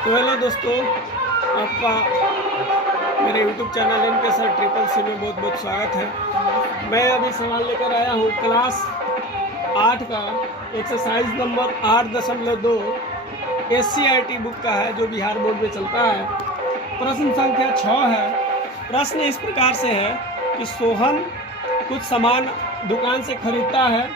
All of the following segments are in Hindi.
तो हेलो दोस्तों, आपका मेरे YouTube चैनल MK में बहुत बहुत स्वागत है। मैं अभी सवाल लेकर आया हूँ क्लास 8 का एक्सरसाइज नंबर 8.2 SCERT बुक का है, जो बिहार बोर्ड में चलता है। प्रश्न संख्या 6 है। प्रश्न इस प्रकार से है कि सोहन कुछ सामान दुकान से खरीदता है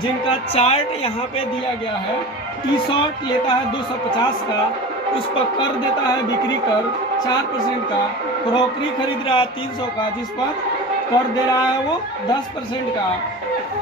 जिनका चार्ट यहाँ पे दिया गया है। टी शर्ट लेता है 250 का, उस पर कर देता है बिक्री कर 4% का। क्रॉकरी खरीद रहा है 300 का, जिस पर कर दे रहा है वो 10% का।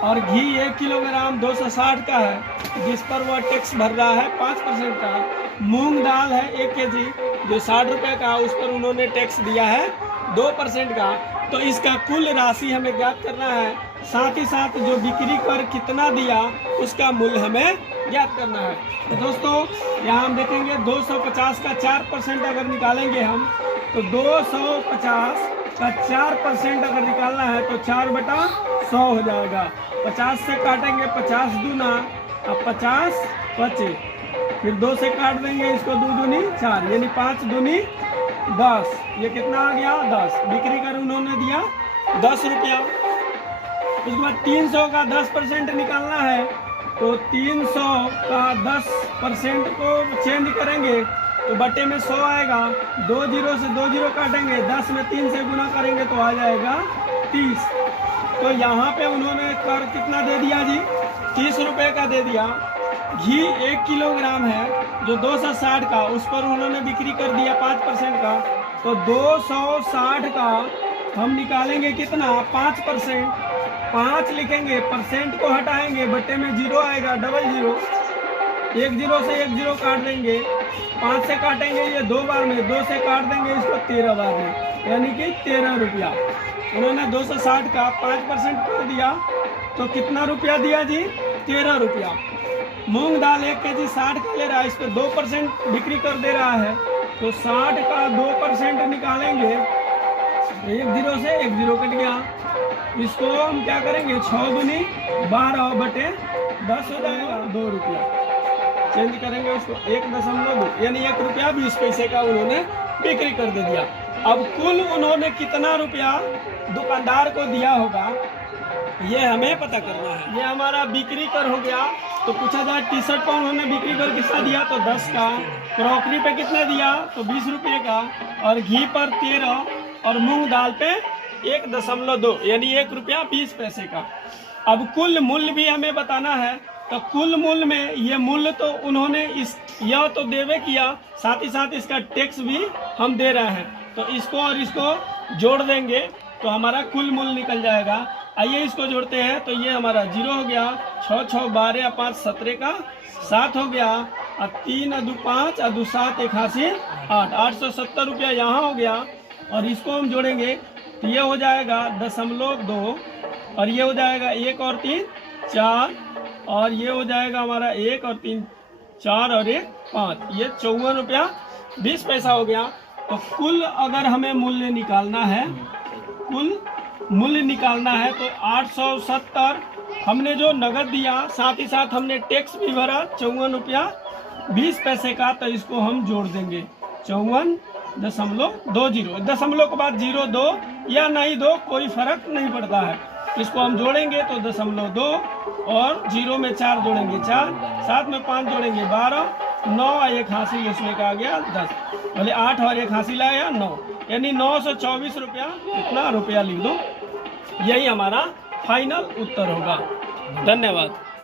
और घी 1 किलोग्राम 260 का है, जिस पर वह टैक्स भर रहा है 5% का। मूंग दाल है 1 केजी जो 60 रुपये का, उस पर उन्होंने टैक्स दिया है 2% का। तो इसका कुल राशि हमें ज्ञात करना है, साथ ही साथ जो बिक्री कर कितना दिया उसका मूल्य हमें ज्ञात करना है। तो दोस्तों यहाँ हम देखेंगे 250 का 4% अगर निकालेंगे हम, तो 250 का 4% अगर निकालना है तो 4/100 हो जाएगा। 50 से काटेंगे 50 दूना, अब 50 बचे, फिर 2 से काट देंगे इसको, 2 दूनी 4, यानी 5 दूनी 10। ये कितना आ गया 10। बिक्री कर उन्होंने दिया 10 रुपया। उसके बाद 300 का 10% निकालना है, तो 300 का 10% को चेंज करेंगे तो बटे में 100 आएगा। 2 जीरो से 2 जीरो काटेंगे, 10 में 3 से गुना करेंगे तो आ जाएगा 30। तो यहाँ पे उन्होंने कर कितना दे दिया जी, 30 रुपये का दे दिया। घी 1 किलोग्राम है जो 260 का, उस पर उन्होंने बिक्री कर दिया 5% का। तो 260 का हम निकालेंगे कितना, 5%। 5 लिखेंगे, परसेंट को हटाएंगे, बट्टे में 0 आएगा, डबल 0। 1 जीरो से 1 जीरो काट देंगे, 5 से काटेंगे ये 2 बार में, 2 से काट देंगे इसको 13 बार में, यानी कि 13 रुपया। उन्होंने 260 का 5% कर दिया तो कितना रुपया दिया जी, 13 रुपया। मूंग दाल 1 केजी 60 का ले रहा है, इस पर 2% बिक्री कर दे रहा है, तो 60 का 2% निकालेंगे, 1 जीरो से 1 जीरो कट गया। इसको हम क्या करेंगे, 6 दूनी 12 बटे 10 हो जाएगा, 2 रुपया। चेंज करेंगे उसको 1.2, यानी 1 रुपया 20 पैसे का उन्होंने बिक्री कर दे दिया। अब कुल उन्होंने कितना रुपया दुकानदार को दिया होगा ये हमें पता करना है। ये हमारा बिक्री कर हो गया। तो पूछा जाए टी शर्ट पर उन्होंने बिक्री कर कितना दिया, तो 10 का। क्रॉकरी पे कितना दिया, तो 20 रुपये का। और घी पर 13, और मूंग दाल पे 1.2, यानी 1 रुपया 20 पैसे का। अब कुल मूल्य भी हमें बताना है। तो कुल मूल्य में ये मूल्य तो उन्होंने यह तो देवे किया, साथ ही साथ इसका टैक्स भी हम दे रहे हैं, तो इसको और इसको जोड़ देंगे तो हमारा कुल मूल्य निकल जाएगा। आइए इसको जोड़ते हैं, तो ये हमारा 0 हो गया, 6 6 12, 5 17 का 7 हो गया, और 3 2 5 और 2 7 81 8, 870 रुपया यहाँ हो गया। और इसको हम जोड़ेंगे तो ये हो जाएगा 0.2, और ये हो जाएगा 1 और 3 4, और ये हो जाएगा हमारा 1 और 3 4 और 1 5, ये 54 रुपया 20 पैसा हो गया। तो कुल अगर हमें मूल्य निकालना है, कुल मूल्य निकालना है, तो 870 हमने जो नगद दिया, साथ ही साथ हमने टैक्स भी भरा 54 रुपया 20 पैसे का, तो इसको हम जोड़ देंगे 54.20। दशमलव के बाद 02 या नहीं 2 कोई फर्क नहीं पड़ता है। इसको हम जोड़ेंगे तो 0.2, और 0 में 4 जोड़ेंगे 4, 7 में 5 जोड़ेंगे 12, 9 और 1 हासिल उसमें का आ गया 10, भले 8 और 1 हासिल आया 9, यानी 924 रुपया इतना रुपया लिख दो। यही हमारा फाइनल उत्तर होगा। धन्यवाद।